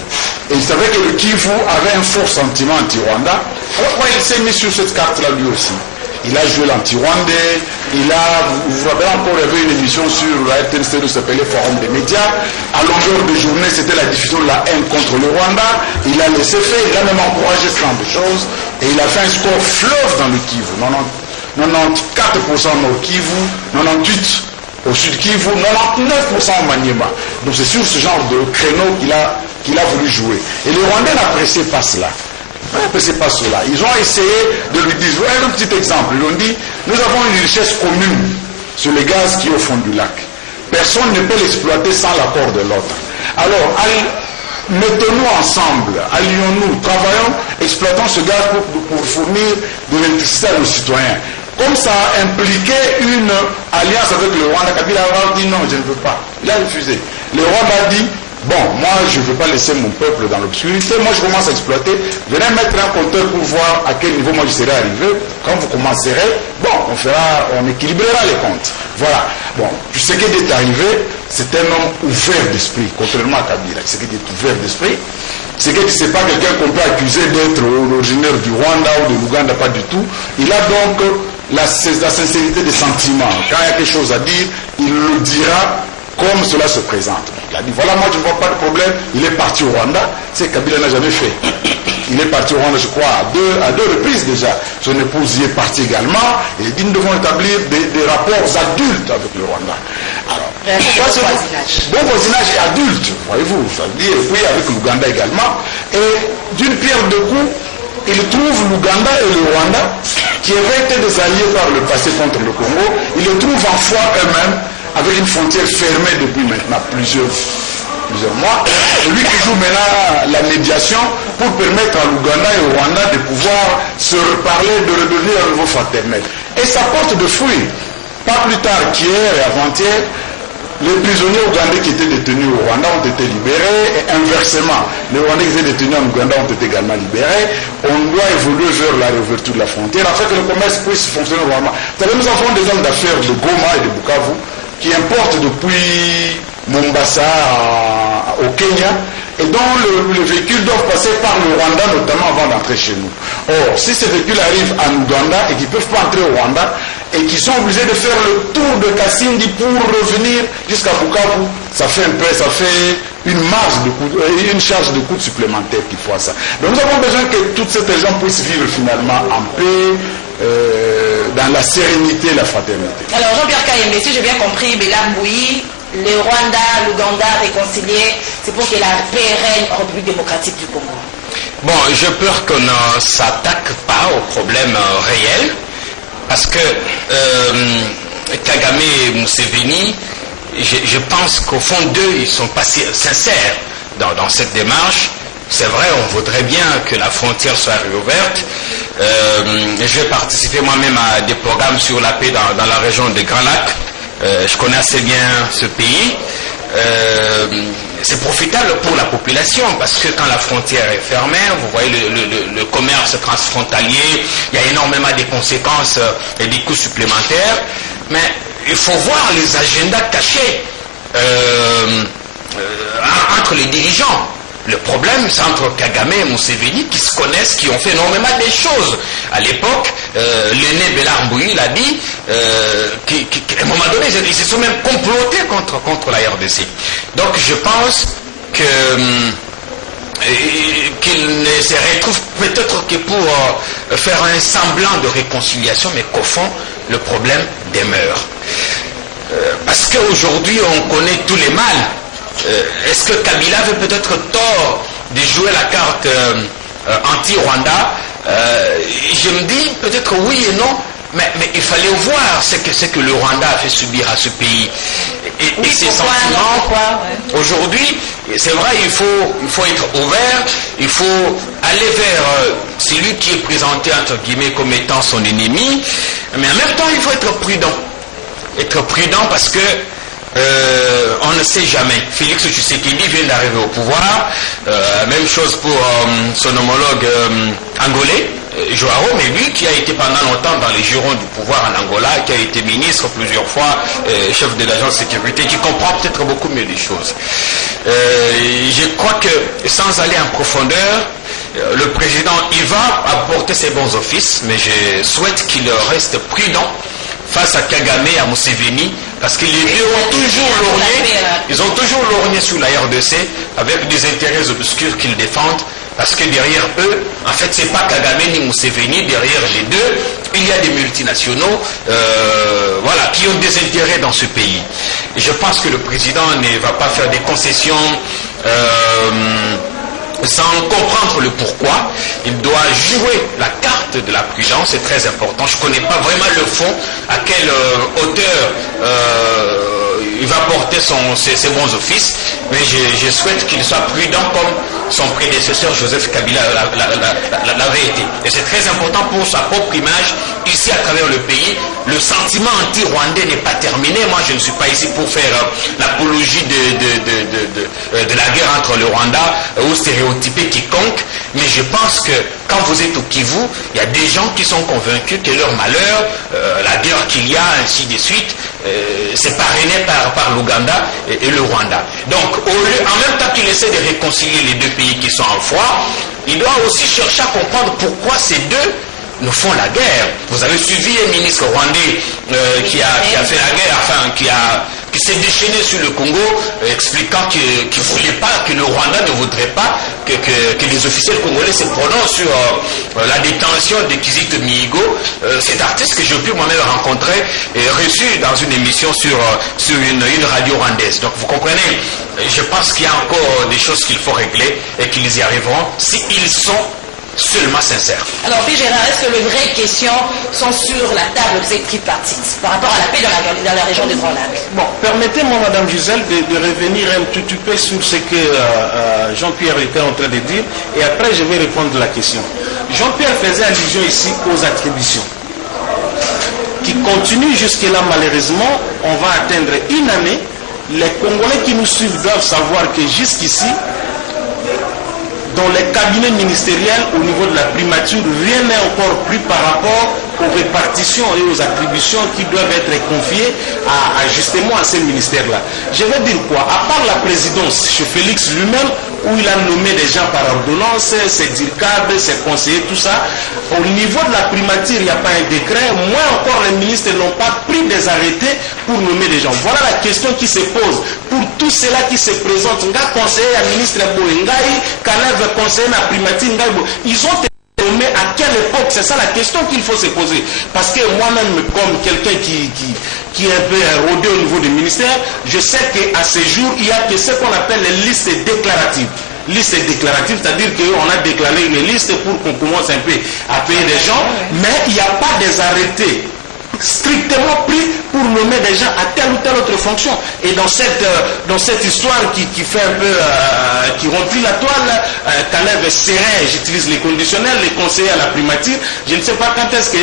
Et il savait que le Kivu avait un fort sentiment anti-Rwanda. Alors, il s'est mis sur cette carte-là lui aussi. Il a joué l'anti-rwandais, vous vous rappelez encore, il y avait une émission sur la RTNC qui s'appelait Forum des médias. À longueur de journée, c'était la diffusion de la haine contre le Rwanda. Il a laissé faire, il a même encouragé ce genre de choses. Et il a fait un score fleuve dans le Kivu. 94% au Kivu, 98% au Sud Kivu, 99% au Maniema. Donc c'est sur ce genre de créneau qu'il a voulu jouer. Et les Rwandais n'appréciaient pas cela. C'est pas cela. Ils ont essayé de lui dire, un petit exemple, ils ont dit, nous avons une richesse commune sur les gaz qui est au fond du lac. Personne ne peut l'exploiter sans l'accord de l'autre. Alors, mettons-nous ensemble, allions-nous, travaillons, exploitons ce gaz pour fournir de l'électricité à nos citoyens. Comme ça a impliqué une alliance avec le Rwanda, Kabila a dit non, je ne veux pas. Il a refusé. Le Rwanda a dit, bon, moi je ne veux pas laisser mon peuple dans l'obscurité, moi je commence à exploiter, venez mettre un compteur pour voir à quel niveau moi je serai arrivé. Quand vous commencerez, bon, on équilibrera les comptes. Voilà. Bon, Tshisekedi est arrivé, c'est un homme ouvert d'esprit, contrairement à Kabila. Tshisekedi est ouvert d'esprit. Tshisekedi, ce n'est pas quelqu'un qu'on peut accuser d'être originaire du Rwanda ou de l'Ouganda, pas du tout. Il a donc la sincérité des sentiments. Quand il y a quelque chose à dire, il le dira comme cela se présente. Il a dit, voilà, moi je ne vois pas de problème. Il est parti au Rwanda. C'est Kabila n'a jamais fait. Il est parti au Rwanda, je crois, à deux reprises déjà. Son épouse y est partie également. Et il dit, nous devons établir des rapports adultes avec le Rwanda. Alors, bon voisinage et adulte, voyez-vous. Ça veut dire, et puis avec l'Ouganda également. Et d'une pierre deux coups, il trouve l'Ouganda et le Rwanda, qui avaient été des alliés par le passé contre le Congo, il les trouve en foi eux-mêmes, avec une frontière fermée depuis maintenant plusieurs mois. Lui qui joue maintenant la médiation pour permettre à l'Ouganda et au Rwanda de pouvoir se reparler, de redevenir un nouveau fraternel. Et ça porte de fruits. Pas plus tard qu'hier et avant-hier, les prisonniers ougandais qui étaient détenus au Rwanda ont été libérés et inversement, les Rwandais qui étaient détenus en Ouganda ont été également libérés. On doit évoluer vers la réouverture de la frontière afin que le commerce puisse fonctionner normalement. Vous savez, nous avons des hommes d'affaires de Goma et de Bukavu qui importent depuis Mombasa au Kenya et dont les véhicules doivent passer par le Rwanda notamment avant d'entrer chez nous. Or, si ces véhicules arrivent en Ouganda et qu'ils ne peuvent pas entrer au Rwanda, et qui sont obligés de faire le tour de Kassindi pour revenir jusqu'à Bukavu, ça fait une charge de coûts supplémentaires qu'il faut à ça. Donc nous avons besoin que toutes ces gens puissent vivre finalement en paix, dans la sérénité et la fraternité. Alors Jean-Pierre Kayembe, si j'ai bien compris, Béla Mbouyi, le Rwanda, l'Ouganda réconciliés, c'est pour que la paix règne en République démocratique du Congo. Bon, je peur qu'on ne s'attaque pas aux problèmes réels, parce que Kagame et Museveni, je pense qu'au fond d'eux, ils ne sont pas sincères dans cette démarche. C'est vrai, on voudrait bien que la frontière soit réouverte. J'ai participé moi-même à des programmes sur la paix dans la région des Grands Lacs. Je connais assez bien ce pays. C'est profitable pour la population parce que quand la frontière est fermée, vous voyez le commerce transfrontalier, il y a énormément de conséquences et des coûts supplémentaires. Mais il faut voir les agendas cachés entre les dirigeants. Le problème, c'est entre Kagame et Museveni qui se connaissent, qui ont fait énormément de choses. À l'époque, l'aîné Béla Mbouyi l'a dit, qu'à un moment donné, ils se sont même complotés contre la RDC. Donc je pense qu'ils ne se retrouvent peut-être que pour faire un semblant de réconciliation, mais qu'au fond, le problème demeure. Parce qu'aujourd'hui, on connaît tous les mal. Est-ce que Kabila veut peut-être tort de jouer la carte anti-Rwanda? Je me dis peut-être oui et non, mais il fallait voir ce que le Rwanda a fait subir à ce pays. Et ces sentiments, aujourd'hui, c'est vrai, il faut être ouvert, il faut aller vers celui qui est présenté entre guillemets comme étant son ennemi, mais en même temps, il faut être prudent. Être prudent parce que on ne sait jamais. Félix Tshisekedi vient d'arriver au pouvoir. Même chose pour son homologue angolais, Joao, mais lui qui a été pendant longtemps dans les jurons du pouvoir en Angola, qui a été ministre plusieurs fois, chef de l'agence de sécurité, qui comprend peut-être beaucoup mieux les choses. Je crois que sans aller en profondeur, le président il va apporter ses bons offices, mais je souhaite qu'il reste prudent face à Kagame et à Museveni, parce que les deux ont toujours lorgné sur la RDC avec des intérêts obscurs qu'ils défendent, parce que derrière eux, en fait, c'est pas Kagame ni Museveni, derrière les deux, il y a des multinationaux qui ont des intérêts dans ce pays. Et je pense que le président ne va pas faire des concessions sans comprendre le pourquoi. Il doit jouer la carte de la prudence, c'est très important. Je ne connais pas vraiment le fond, à quelle hauteur il va porter ses bons offices, mais je souhaite qu'il soit prudent comme son prédécesseur Joseph Kabila l'avait été. Et c'est très important pour sa propre image ici à travers le pays. Le sentiment anti-rwandais n'est pas terminé. Moi, je ne suis pas ici pour faire l'apologie de la guerre entre le Rwanda ou stéréotyper quiconque, mais je pense que quand vous êtes au Kivu, il y a des gens qui sont convaincus que leur malheur, la guerre qu'il y a, ainsi de suite, c'est parrainé par l'Ouganda et le Rwanda. Donc, en même temps qu'il essaie de réconcilier les deux pays qui sont en froid, il doit aussi chercher à comprendre pourquoi ces deux nous font la guerre. Vous avez suivi un ministre rwandais qui a fait la guerre, qui s'est déchaîné sur le Congo, expliquant qu'il ne voulait pas, que le Rwanda ne voudrait pas que les officiels congolais se prononcent sur la détention de Kizito Mihigo, cet artiste que j'ai pu moi-même rencontrer et reçu dans une émission sur une radio rwandaise. Donc vous comprenez, je pense qu'il y a encore des choses qu'il faut régler et qu'ils y arriveront s'ils sont seulement sincères. Alors, P. Gérard, est-ce que les vraies questions sont sur la table de cette tripartite par rapport à la paix dans la région des Grands Lacs? Bon, permettez-moi, Madame Gisèle, de revenir un tout petit peu sur ce que Jean-Pierre était en train de dire, et après je vais répondre à la question. Jean-Pierre faisait allusion ici aux attributions, qui continuent jusque-là, malheureusement. On va atteindre une année. Les Congolais qui nous suivent doivent savoir que jusqu'ici, dans les cabinets ministériels, au niveau de la primature, rien n'est encore pris par rapport aux répartitions et aux attributions qui doivent être confiées justement à ces ministères-là. Je vais dire quoi? À part la présidence chez Félix lui-même, où il a nommé des gens par ordonnance, ses DIRCAD, ses conseillers, tout ça, au niveau de la primature, il n'y a pas un décret, moins encore les ministres n'ont pas pris des arrêtés pour nommer des gens. Voilà la question qui se pose pour tous ceux-là qui se présentent. Nga conseiller à ministre Boengai, Kalev conseiller à primature, ils ont été nommés à quelle époque? C'est ça la question qu'il faut se poser. Parce que moi-même, comme quelqu'un qui est un peu rodé au niveau du ministère, je sais qu'à ce jour, il y a que ce qu'on appelle les listes déclaratives. Liste déclarative, c'est-à-dire qu'on a déclaré une liste pour qu'on commence un peu à payer des gens, mais il n'y a pas des arrêtés strictement pris pour nommer des gens à telle ou telle autre fonction. Et dans cette histoire qui fait un peu, qui remplit la toile, Kalev serein, j'utilise les conditionnels, les conseillers à la primature, je ne sais pas quand est-ce que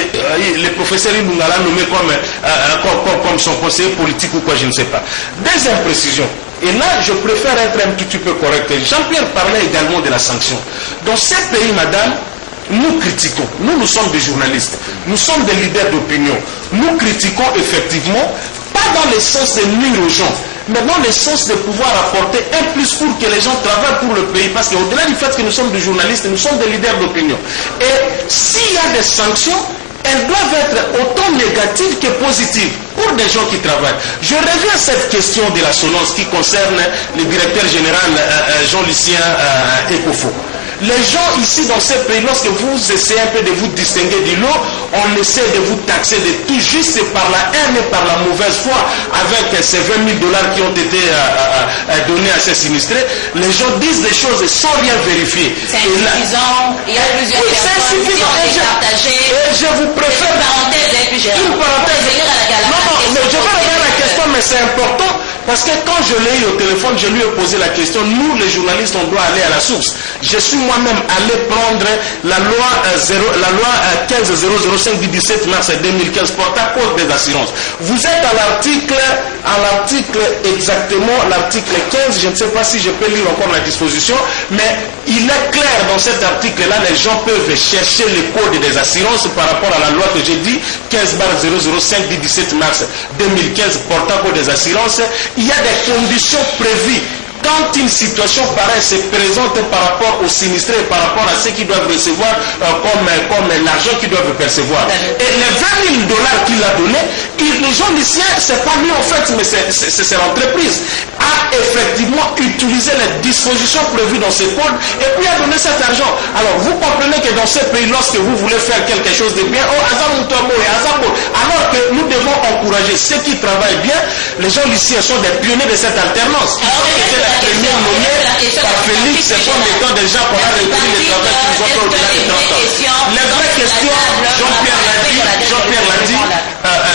le professeur Ibunga l'a nommé comme son conseiller politique ou quoi, je ne sais pas. Deuxième précision. Et là, je préfère être un petit peu correct. Jean-Pierre parlait également de la sanction. Dans ces pays, madame, nous critiquons. Nous sommes des journalistes. Nous sommes des leaders d'opinion. Nous critiquons effectivement, pas dans le sens de nuire aux gens, mais dans le sens de pouvoir apporter un plus pour que les gens travaillent pour le pays. Parce qu'au-delà du fait que nous sommes des journalistes, nous sommes des leaders d'opinion. Et s'il y a des sanctions, elles doivent être autant négatives que positives pour des gens qui travaillent. Je reviens à cette question de la SONAS qui concerne le directeur général Jean-Lucien Ekofo. Les gens ici dans ces pays, lorsque vous essayez un peu de vous distinguer du lot, on essaie de vous taxer de tout juste par la haine et par la mauvaise foi avec ces 20 000 $ qui ont été donnés à ces sinistrés. Les gens disent des choses sans rien vérifier. C'est insuffisant, il y a plusieurs personnes qui ont été partagées. Je vous préfère... Une parenthèse, et puis une parenthèse. Non, je vais revenir à la question, mais c'est important. Parce que quand je l'ai eu au téléphone, je lui ai posé la question. Nous, les journalistes, on doit aller à la source. Je suis moi-même allé prendre la loi 15005 du 17 mars 2015 portant code des assurances. Vous êtes à l'article exactement, l'article 15, je ne sais pas si je peux lire encore la disposition, mais il est clair dans cet article-là, les gens peuvent chercher le code des assurances par rapport à la loi que j'ai dit, 15/005 du 17 mars 2015 portant code des assurances. Il y a des conditions prévues. Quand une situation pareille se présente par rapport aux sinistrés, par rapport à ceux qui doivent recevoir comme l'argent qu'ils doivent percevoir. Et les 20 000 $ qu'il a donné, les gens d'ici, c'est pas lui en fait, mais c'est l'entreprise, a effectivement utilisé les dispositions prévues dans ce code et puis a donné cet argent. Alors vous comprenez que dans ces pays, lorsque vous voulez faire quelque chose de bien, alors que nous devons encourager ceux qui travaillent bien, les gens d'ici sont des pionniers de cette alternance. Première nommée par Félix, c'est comme étant des gens qu'on a repris le travail qu'ils ont fait au-delà de 30 ans. Les vraies questions, Jean-Pierre l'a dit,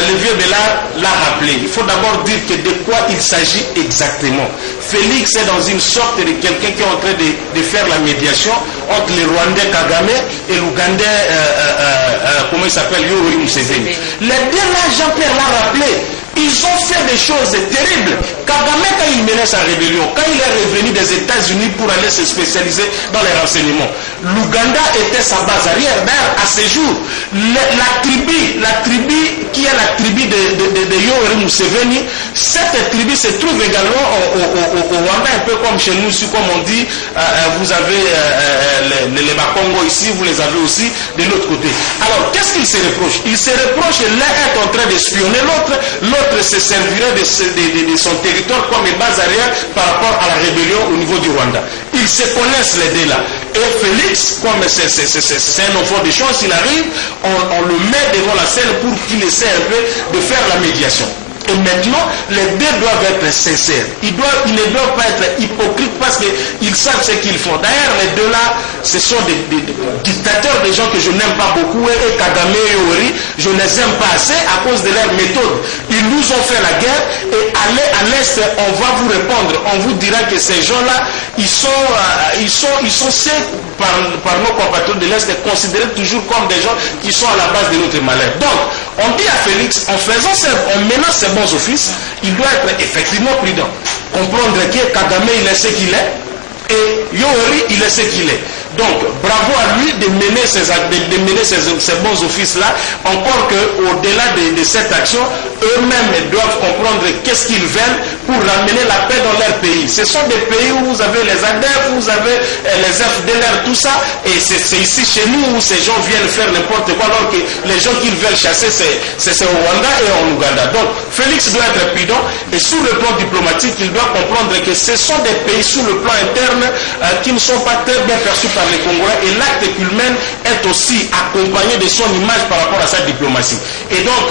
le vieux Bellard l'a rappelé. Il faut d'abord dire que de quoi il s'agit exactement. Félix est dans une sorte de quelqu'un qui est en train de faire la médiation entre le Rwandais Kagame et l'Ougandais, comment il s'appelle, Yoweri Museveni. Les deux là, Jean-Pierre l'a rappelé. Ils ont fait des choses terribles. Kagame, quand il menait sa rébellion, quand il est revenu des États-Unis pour aller se spécialiser dans les renseignements, l'Ouganda était sa base arrière. D'ailleurs, à ce jour, la tribu qui est la tribu de Yoweri Museveni, cette tribu se trouve également au Rwanda, un peu comme chez nous, comme on dit, vous avez les Bakongo ici, vous les avez aussi de l'autre côté. Alors, qu'est-ce qu'ils se reprochent? Ils se reprochent l'un est en train d'espionner l'autre se servirait de son territoire comme une base arrière par rapport à la rébellion au niveau du Rwanda. Ils se connaissent les deux là. Et Félix, comme c'est un enfant de chance, il arrive, on le met devant la scène pour qu'il essaie un peu de faire la médiation. Et maintenant, les deux doivent être sincères. Ils ne doivent pas être hypocrites parce qu'ils savent ce qu'ils font. D'ailleurs, les deux là, ce sont des dictateurs, des gens que je n'aime pas beaucoup. Et Kagame et Yoweri, je ne les aime pas assez à cause de leur méthode. Ils nous ont fait la guerre et allez à l'Est, on va vous répondre. On vous dira que ces gens-là, ils sont ceux par nos compatriotes de l'Est considérés toujours comme des gens qui sont à la base de notre malheur. Donc, on dit à Félix, en menant ses bons offices, il doit être effectivement prudent. Comprendre que Kagame, il est ce qu'il est, et Yoweri, il est ce qu'il est. Donc, bravo à lui de mener ces bons offices-là, encore qu'au-delà de cette action, eux-mêmes doivent comprendre qu'est-ce qu'ils veulent pour ramener la paix dans leur pays. Ce sont des pays où vous avez les ADF, vous avez les FDLR, tout ça, et c'est ici chez nous où ces gens viennent faire n'importe quoi, alors que les gens qu'ils veulent chasser, c'est au Rwanda et en Ouganda. Donc, Félix doit être prudent, et sur le plan diplomatique, il doit comprendre que ce sont des pays sur le plan interne qui ne sont pas très bien perçus par les Congolais, et l'acte qu'il mène est aussi accompagné de son image par rapport à sa diplomatie. Et donc,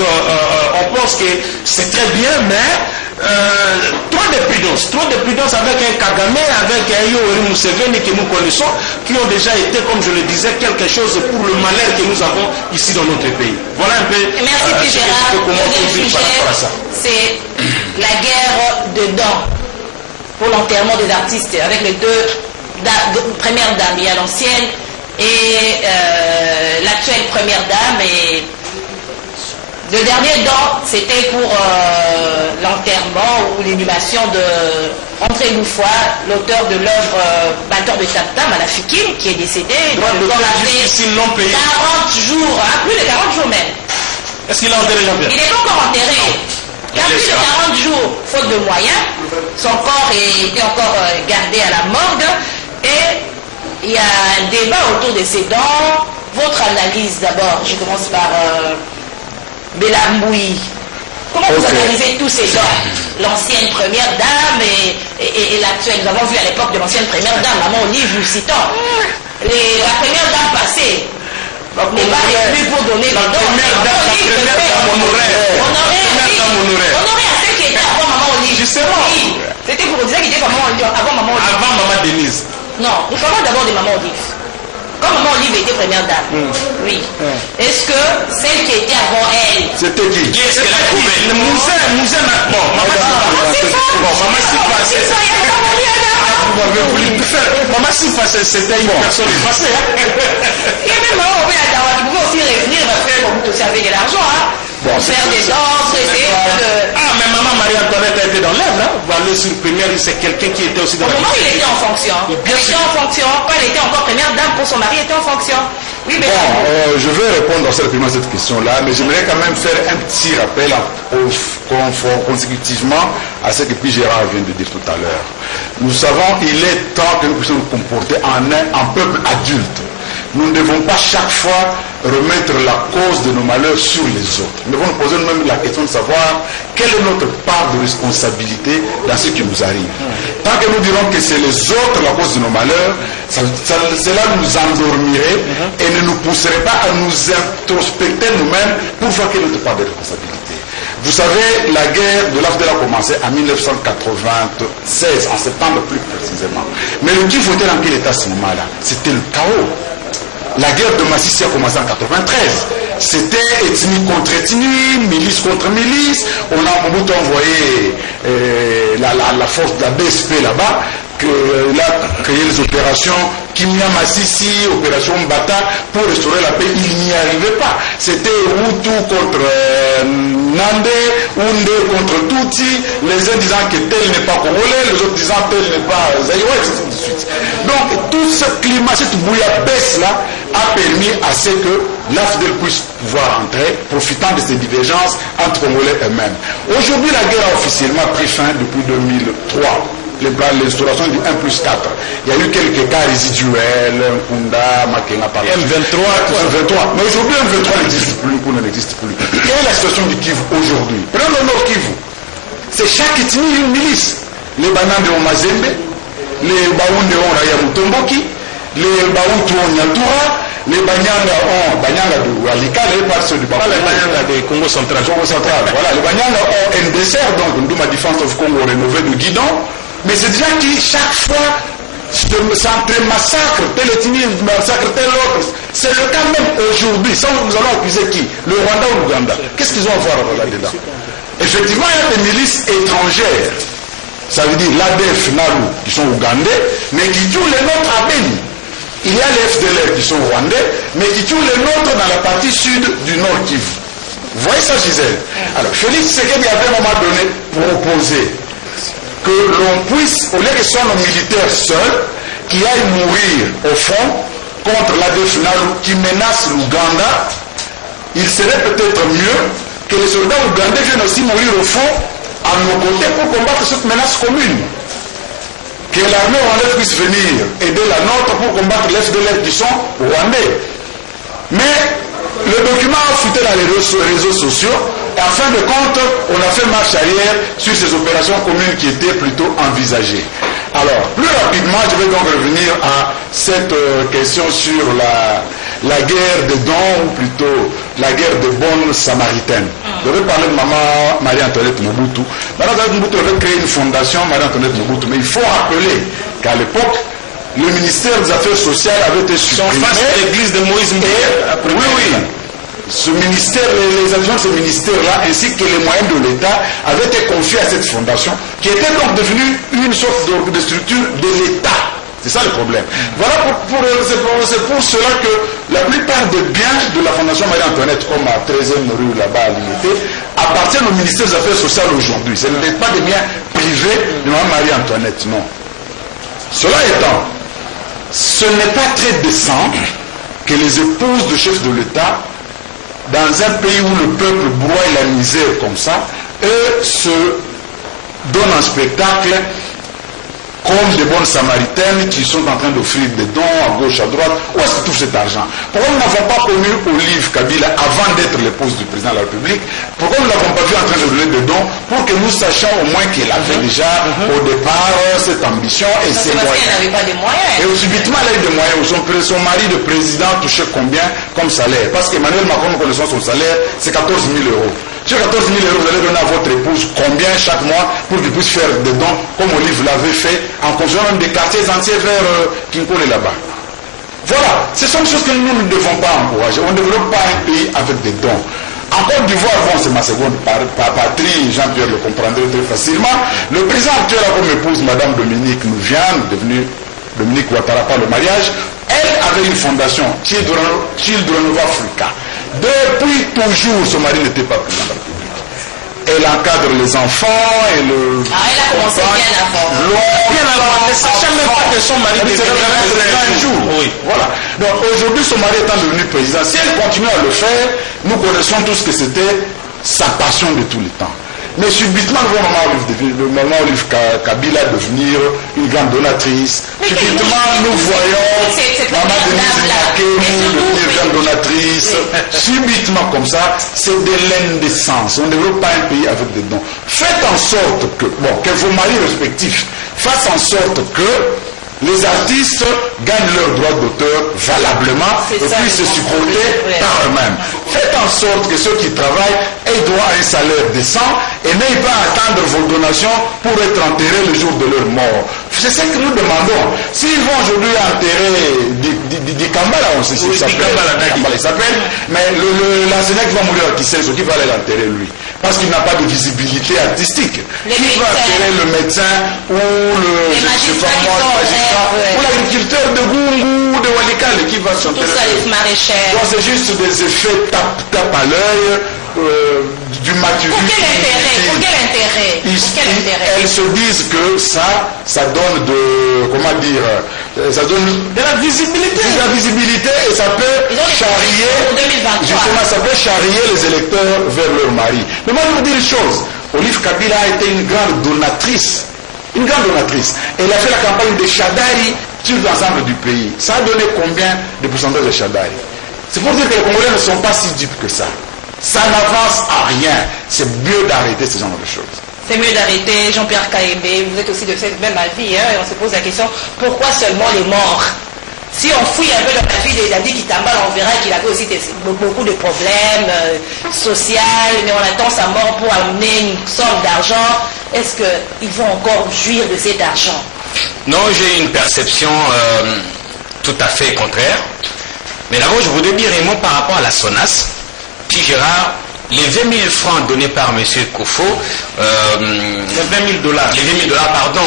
on pense que c'est très bien, mais trop de prudence avec un Kagame, avec un Yoweri Museveni que nous connaissons, qui ont déjà été, comme je le disais, quelque chose pour le malheur que nous avons ici dans notre pays. Voilà un peu. Merci Gérard. Le sujet, c'est la guerre dedans pour l'enterrement des artistes avec les deux premières dames. Il y a l'ancienne et l'actuelle première dame. Et le dernier don, c'était pour l'enterrement ou l'inhumation de André Loufoy, l'auteur de l'œuvre Batteur de Tam-Tam à la Fikim, qui est décédé. Donc, le temps difficile l'ont payé. 40 jours, hein, plus de 40 jours même. Est-ce qu'il a enterré Jean-Pierre? Il n'est pas encore enterré. Il y a plus de 40 jours, faute de moyens. Son corps était encore gardé à la morgue. Et il y a un débat autour de ces dons. Votre analyse d'abord, je commence par Belamboui. Comment vous analysez tous ces dons? L'ancienne première dame et l'actuelle. Nous avons vu à l'époque de l'ancienne première dame, Maman Olive, nous citons. La première dame passée n'est pas plus pour donner les dons. Honoré à ceux qui étaient avant Maman Olive. Justement. Oui. C'était pour dire qu'il était avant Maman Olive. Avant Maman Denise. Non, nous parlons d'abord de Maman Olive. Comme Maman Olive était première dame. Oui. Est-ce que celle qui était avant elle... C'était qui? Qui est-ce qu'elle a trouvé? Le Mouzin maintenant. Maman Sifa, Maman Sifa, c'était une personne effacée. Et même Maman Olive, tu pouvais aussi revenir parce que vous aussi avec de l'argent. Pour faire des danses, essayer de... Ah, mais Maman Marie-Antoinette a été dans l'œuvre, hein. Vous allez sur première, c'est quelqu'un qui était aussi dans la... Au moment où il était en fonction. Il était en fonction. Quand elle était encore première dame, pour son mari, était en fonction. Oui, mais... Bon, je vais répondre à cette question-là, mais j'aimerais quand même faire un petit rappel consécutivement à ce que P. Gérard vient de dire tout à l'heure. Nous savons qu'il est temps que nous puissions nous comporter en un peuple adulte. Nous ne devons pas chaque fois remettre la cause de nos malheurs sur les autres. Nous devons nous poser nous-mêmes la question de savoir quelle est notre part de responsabilité dans ce qui nous arrive. Tant que nous dirons que c'est les autres la cause de nos malheurs, cela nous endormirait et ne nous pousserait pas à nous introspecter nous-mêmes pour voir quelle est notre part de responsabilité. Vous savez, la guerre de l'AFDEL a commencé en 1996, en septembre plus précisément. Mais le Kivu était dans quel état à ce moment-là? C'était le chaos. La guerre de Massissi a commencé en 1993. C'était ethnie contre ethnie, milice contre milice. On a envoyé la force de la BSP là-bas, il a créé les opérations Kimia Massissi, opération Mbata, pour restaurer la paix. Il n'y arrivait pas. C'était Hutu contre Nande, Oundé contre Tutsi, les uns disant que tel n'est pas congolais, les autres disant tel n'est pas zaïrois, etc. Donc tout ce climat, cette bouillabaisse-là, a permis à ce que l'AFDEL puisse pouvoir entrer, profitant de ces divergences entre Congolais eux-mêmes. Aujourd'hui, la guerre a officiellement pris fin depuis 2003. L'instauration du 1+4. Il y a eu quelques cas résiduels, Kunda, Makenga, par là. M23. Mais aujourd'hui, M23 n'existe plus, Kunda n'existe plus. Quelle est la situation du Kivu aujourd'hui? Prenons le Nord Kivu. C'est chaque ethnie une milice. Les Banande ont Mazembe, les Baounde ont Raya Mutomboki, les Baoutou ont Nyatura, les Banyanga ont Banyanga de Walika, les parts du Baba. Les Banyanga de Congo central. Voilà, les Banyanga ont NDCR, donc Ndouma Defense of Congo rénové de Guidon. Mais c'est déjà qui, chaque fois, s'entre-massacre, tel ethnie massacre, tel autre. C'est le cas même aujourd'hui. Ça, nous allons accuser qui? Le Rwanda ou l'Ouganda? Qu'est-ce qu'ils ont à voir là-dedans? Effectivement, il y a des milices étrangères. Ça veut dire l'ADF, Nalu, qui sont ougandais, mais qui tuent les nôtres à Beni. Il y a les FDLR qui sont rwandais, mais qui tuent les nôtres dans la partie sud du Nord Kivu. Vous voyez ça, Gisèle? Alors, Félix Tshisekedi avait à un moment donné proposé que l'on puisse, au lieu que ce soit nos militaires seuls, qui aillent mourir au fond, contre l'ADF qui menace l'Ouganda, il serait peut-être mieux que les soldats ougandais viennent aussi mourir au fond à nos côtés pour combattre cette menace commune. Que l'armée rwandaise puisse venir aider la nôtre pour combattre les FDLR qui sont rwandais. Mais le document a fuité dans les réseaux sociaux et en fin de compte, on a fait marche arrière sur ces opérations communes qui étaient plutôt envisagées. Alors, plus rapidement, je vais donc revenir à cette question sur la guerre des dons, ou plutôt la guerre des bonnes samaritaines. Je vais parler de maman Marie-Antoinette Mobutu. Marie-Antoinette Mobutu avait créé une fondation, Marie-Antoinette Mobutu, mais il faut rappeler qu'à l'époque, le ministère des Affaires sociales avait été supprimé. Face à l'église de Moïse Mboué. Oui, oui. Ce ministère, les agents de ce ministère-là, ainsi que les moyens de l'État, avaient été confiés à cette fondation, qui était donc devenue une sorte de structure de l'État. C'est ça le problème. Voilà c'est pour cela que la plupart des biens de la Fondation Marie-Antoinette, comme à 13e rue là-bas à l'unité, appartiennent au ministère des Affaires sociales aujourd'hui. Ce n'est pas des biens privés de Mme Marie-Antoinette, non. Cela étant, ce n'est pas très décent que les épouses de chefs de l'État, dans un pays où le peuple broie la misère comme ça, eux se donnent un spectacle comme des bonnes samaritaines qui sont en train d'offrir des dons à gauche, à droite. Où est-ce qu'ils trouvent cet argent? Pourquoi nous n'avons pas connu Olive Kabila avant d'être l'épouse du président de la République? Pourquoi nous ne l'avons pas vu en train de donner des dons pour que nous sachions au moins qu'elle avait déjà au départ cette ambition et ses moyens? Parce qu'elle n'avait pas de moyens. Et subitement, elle a eu des moyens. Son mari de président touchait combien comme salaire? Parce qu'Emmanuel Macron, nous connaissons son salaire, c'est 14 000 euros. Sur 14 000 euros, vous allez donner à votre épouse combien chaque mois pour qu'il puisse faire des dons, comme Olive l'avait fait, en construisant même des quartiers entiers vers Kinkole là-bas. Voilà, ce sont des choses que nous ne devons pas encourager. On ne développe pas un pays avec des dons. En Côte d'Ivoire, bon, c'est ma seconde patrie, Jean-Pierre le comprendrait très facilement. Le président actuel a comme épouse Madame Dominique Nouviane, devenue Dominique Ouattara par le mariage. Elle avait une fondation, Children of Africa. Depuis toujours, son mari n'était pas président de la République. Elle encadre les enfants et le... Ah, elle a commencé bien avant. Bien avant, elle ne sachait même pas que son mari était un jour. Oui. Voilà. Donc aujourd'hui, son mari étant devenu président, si elle continue à le faire, nous connaissons tous que c'était sa passion de tous les temps. Mais subitement, nous voyons Maman Olive Kabila devenir une grande donatrice. Subitement, nous voyons Maman Denise Makémou devenir une grande donatrice. Subitement, comme ça, c'est de l'indécence. On ne développe pas un pays avec des dons. Faites en sorte que vos maris respectifs fassent en sorte que les artistes gagnent leurs droits d'auteur valablement et puissent se supporter par eux-mêmes. Faites en sorte que ceux qui travaillent aient droit à un salaire décent et n'aient pas à attendre vos donations pour être enterrés le jour de leur mort. C'est ce que nous demandons. S'ils vont aujourd'hui enterrer Dikambala, on sait ce qu'il s'appelle, mais l'enseignant qui va mourir à Kisseso, qui va aller l'enterrer lui? Parce qu'il n'a pas de visibilité artistique. Qui va enterrer le médecin ou le magistrat ou l'agriculteur de Gungu, de Walikale qui va s'enterrer? Tout ça, les maraîchers. Donc c'est juste des effets tape à l'œil. Du maturité. Pour quel intérêt? Elles se disent que ça donne ça donne de la visibilité. De la visibilité et ça peut charrier les électeurs vers leur mari. Mais moi je vous dis une chose, Olive Kabila a été une grande donatrice. Une grande donatrice. Elle a fait la campagne de Shadari sur l'ensemble du pays. Ça a donné combien de pourcentage de Shadari? C'est pour dire que les Congolais ne sont pas si dupes que ça. Ça n'avance à rien. C'est mieux d'arrêter ce genre de choses. C'est mieux d'arrêter. Jean-Pierre Kaembe, vous êtes aussi de cette même avis, et on se pose la question, pourquoi seulement les morts? Si on fouille un peu dans la vie des Dadi Kitambala, on verra qu'il avait aussi beaucoup de problèmes sociaux, mais on attend sa mort pour amener une somme d'argent. Est-ce qu'ils vont encore jouir de cet argent? Non, j'ai une perception tout à fait contraire. Mais d'abord, je voudrais dire un mot par rapport à la SONAS. Puis Gérard, les 20 000 francs donnés par M. Kofo, les 20 000 $. Les 20 000 $, pardon,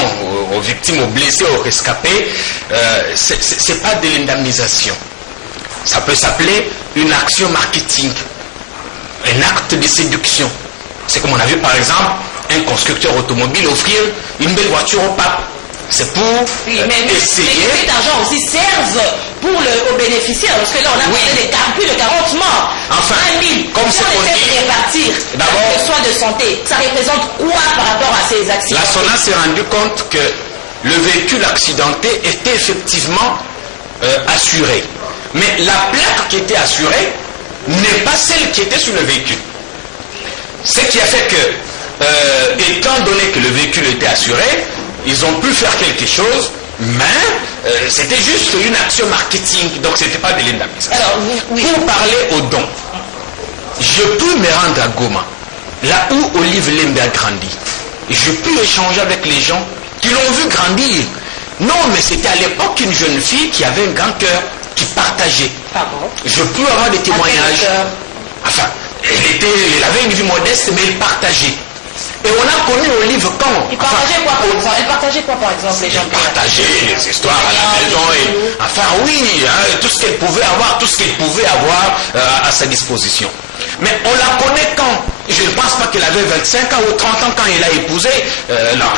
aux victimes, aux blessés, aux rescapés, c'est pas de l'indemnisation. Ça peut s'appeler une action marketing, un acte de séduction. C'est comme on a vu par exemple un constructeur automobile offrir une belle voiture au pape. C'est pour oui, mais essayer... Mais cet argent aussi serve aux bénéficiaires, parce que là, on a plus de 40 morts. Enfin, 1 000. comme si on essaie de répartir les soins de santé, ça représente quoi par rapport à ces accidents? La SONA s'est rendu compte que le véhicule accidenté était effectivement assuré. Mais la plaque qui était assurée n'est pas celle qui était sur le véhicule. Ce qui a fait que, étant donné que le véhicule était assuré, ils ont pu faire quelque chose, mais c'était juste une action marketing, donc ce n'était pas de l'indemnisation. Pour parler aux dons, je peux me rendre à Goma, là où Olive Lembe a grandi. Je peux échanger avec les gens qui l'ont vu grandir. Non, mais c'était à l'époque une jeune fille qui avait un grand cœur, qui partageait. Ah bon? Je peux avoir des témoignages. Enfin, elle avait une vie modeste, mais elle partageait. Et on a connu Olive quand elle partageait quoi, par exemple? Elle partageait quoi, par exemple, les gens? Partageait les histoires à la maison. Enfin, oui, hein, tout ce qu'elle pouvait avoir, à sa disposition. Mais on la connaît quand? Je ne pense pas qu'elle avait 25 ans ou 30 ans quand elle a épousé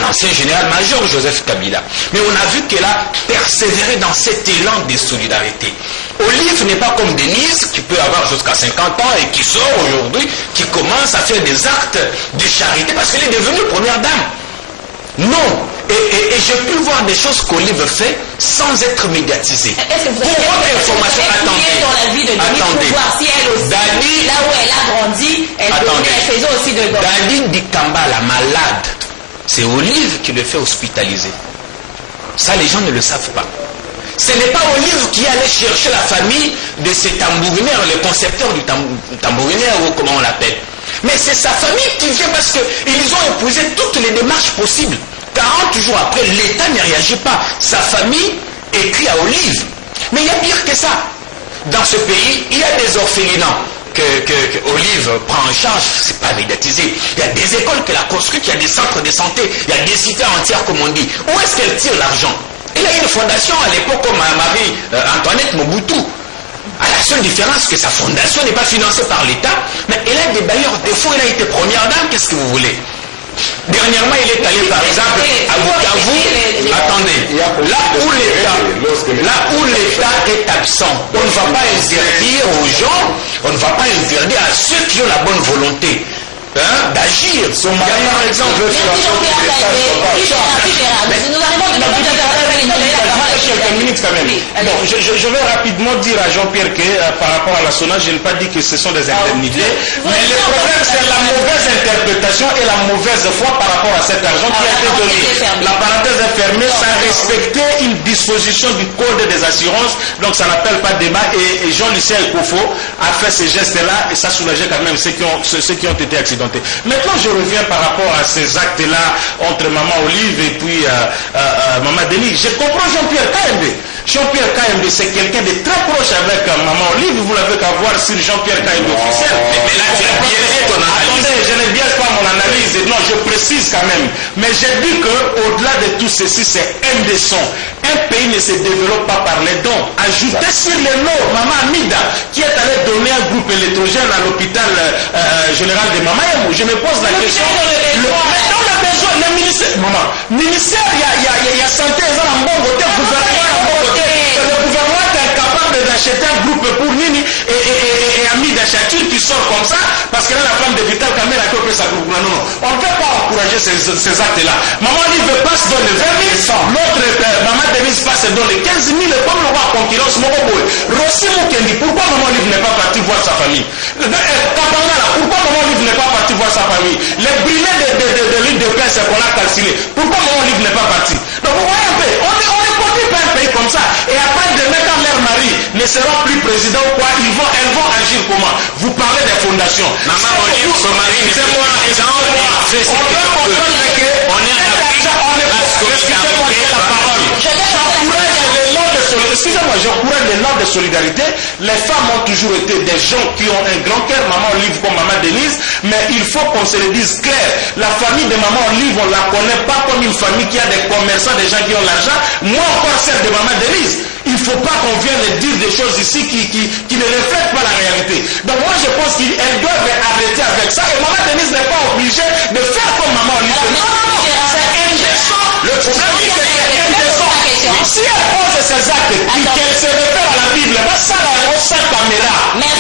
l'ancien général-major Joseph Kabila. Mais on a vu qu'elle a persévéré dans cet élan de solidarité. Olive n'est pas comme Denise, qui peut avoir jusqu'à 50 ans et qui sort aujourd'hui, qui commence à faire des actes de charité parce qu'elle est devenue première dame. Non. Et j'ai pu voir des choses qu'Olive fait sans être médiatisée. Est-ce que vous pour votre information, attendez. Dans la vie de Denise pour voir si elle aussi, Dani, là où elle a grandi, elle faisait aussi de l'or. Dani Dikamba, la malade, c'est Olive qui le fait hospitaliser. Ça, les gens ne le savent pas. Ce n'est pas Olive qui allait chercher la famille de ces tambourinaires, le concepteur du tambourinaire, ou comment on l'appelle. Mais c'est sa famille qui vient parce qu'ils ont épousé toutes les démarches possibles. 40 jours après, l'État ne réagit pas. Sa famille écrit à Olive. Mais il y a pire que ça. Dans ce pays, il y a des orphelinats que Olive prend en charge. C'est pas médiatisé. Il y a des écoles qu'elle a construites, il y a des centres de santé, il y a des cités entières, comme on dit. Où est-ce qu'elle tire l'argent? Elle a une fondation à l'époque comme Marie-Antoinette Mobutu. À la seule différence que sa fondation n'est pas financée par l'État, mais elle a des bailleurs de fonds, elle a été première dame, qu'est-ce que vous voulez? Dernièrement, il est allé par exemple à Bukavu. Attendez, là où l'État est absent, on ne va pas interdire aux gens, on ne va pas interdire à ceux qui ont la bonne volonté d'agir. Son mari, par exemple, veut faire quelques minutes quand même. Bon, je vais rapidement dire à Jean-Pierre que par rapport à la SONA, je n'ai pas dit que ce sont des indemnités, mais le problème c'est la mauvaise interprétation et la mauvaise foi par rapport à cet argent qui a été donné. La parenthèse est fermée, ça respectait une disposition du code des assurances, donc ça n'appelle pas débat, et Jean-Lucien Ekofo a fait ces gestes-là et ça soulageait quand même ceux qui ont été accidentés. Maintenant, je reviens par rapport à ces actes-là entre Maman Olive et puis Maman Denise. Je comprends Jean-Pierre Kayembe. Jean-Pierre Kayembe, c'est quelqu'un de très proche avec Maman Olive. Vous l'avez qu'à voir sur Jean-Pierre Kayembe officiel. Mais là, tu as biaisé ton analyse. Attendez, je ne biaise pas mon analyse. Non, je précise quand même. Mais j'ai dit qu'au-delà de tout ceci, c'est un des sons. Un pays ne se développe pas par les dons. Ajoutez sur les lots Maman Amida, qui est allée donner un groupe électrogène à l'hôpital général de Mamayamou. Je me pose la question. Le ministère, il y a santé, ils ont un bon côté, gouvernement un bon côté. Le gouvernement est incapable d'acheter un groupe pour Nini et Ami d'Achatur qui sort comme ça, parce que là, la femme de Vital Kamel a coupé sa groupe. Non. On ne peut pas encourager ces actes-là. Maman Olive passe dans les 20 000, l'autre, Maman Denise passe dans les 15 000, comme le roi concurrence, Mokoboy. Rossi Mukendi, pourquoi Maman Olive n'est pas partie voir sa famille? Kapangala, pourquoi Maman Olive n'est pas partie voir sa famille? Les brûlés de l'île de Prince qu'on a calciné, pourquoi Maman Olive n'est pas partie? Donc vous voyez un peu, on est conduit par un pays comme ça, et après demain quand leur mari ne sera plus président ou quoi, elles vont agir comment? Vous parlez des fondations. Maman Olive, son mari n'est plus président, on est en Afrique, excusez-moi, j'encourage l'élan de solidarité. Les femmes ont toujours été des gens qui ont un grand cœur, Maman Olive comme Maman Denise, mais il faut qu'on se le dise clair. La famille de Maman Olive, on ne la connaît pas comme une famille qui a des commerçants, des gens qui ont l'argent. Moi encore celle de Maman Denise. Il il ne faut pas qu'on vienne dire des choses ici qui ne reflètent pas la réalité. Donc moi je pense qu'elles doivent arrêter avec ça. Et Maman Denise n'est pas obligée de faire comme Maman Olise. Non, c'est indécent. Le problème est que c'est indécent. Si elle pose ces actes, qu'elle se réfère à la Bible, ça, on sait caméra. Mais